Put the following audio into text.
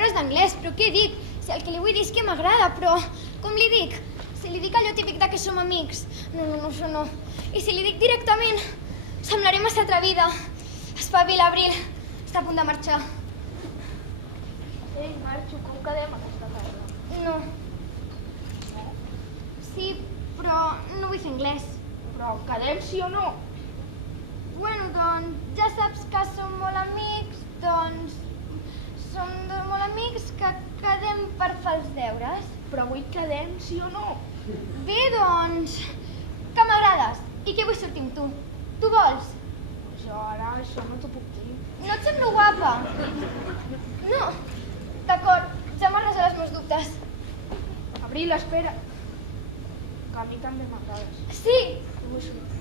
hores d'anglès, però què dic? Si el que li vull dir és que m'agrada, però com li dic? Si li dic allò típic de que som amics, no, això no. I si li dic directament, semblaré massa atrevida. Espavila, Abril, està a punt de marxar. Ei, marxo, com quedem aquesta tarda? No. Sí, però no vull fer anglès. Però quedem sí o no? Bueno, doncs ja saps que som molt amics, doncs som molt amics que quedem per fer els deures. Però avui quedem sí o no? Bé, doncs, que m'agrades i que vull sortir amb tu. Tu vols? Jo ara això no t'ho puc dir. No et semblo guapa? No. D'acord, ja m'has resolt els meus dubtes. Abril, espera. Que a mi també m'agrades. Sí. Vull sortir.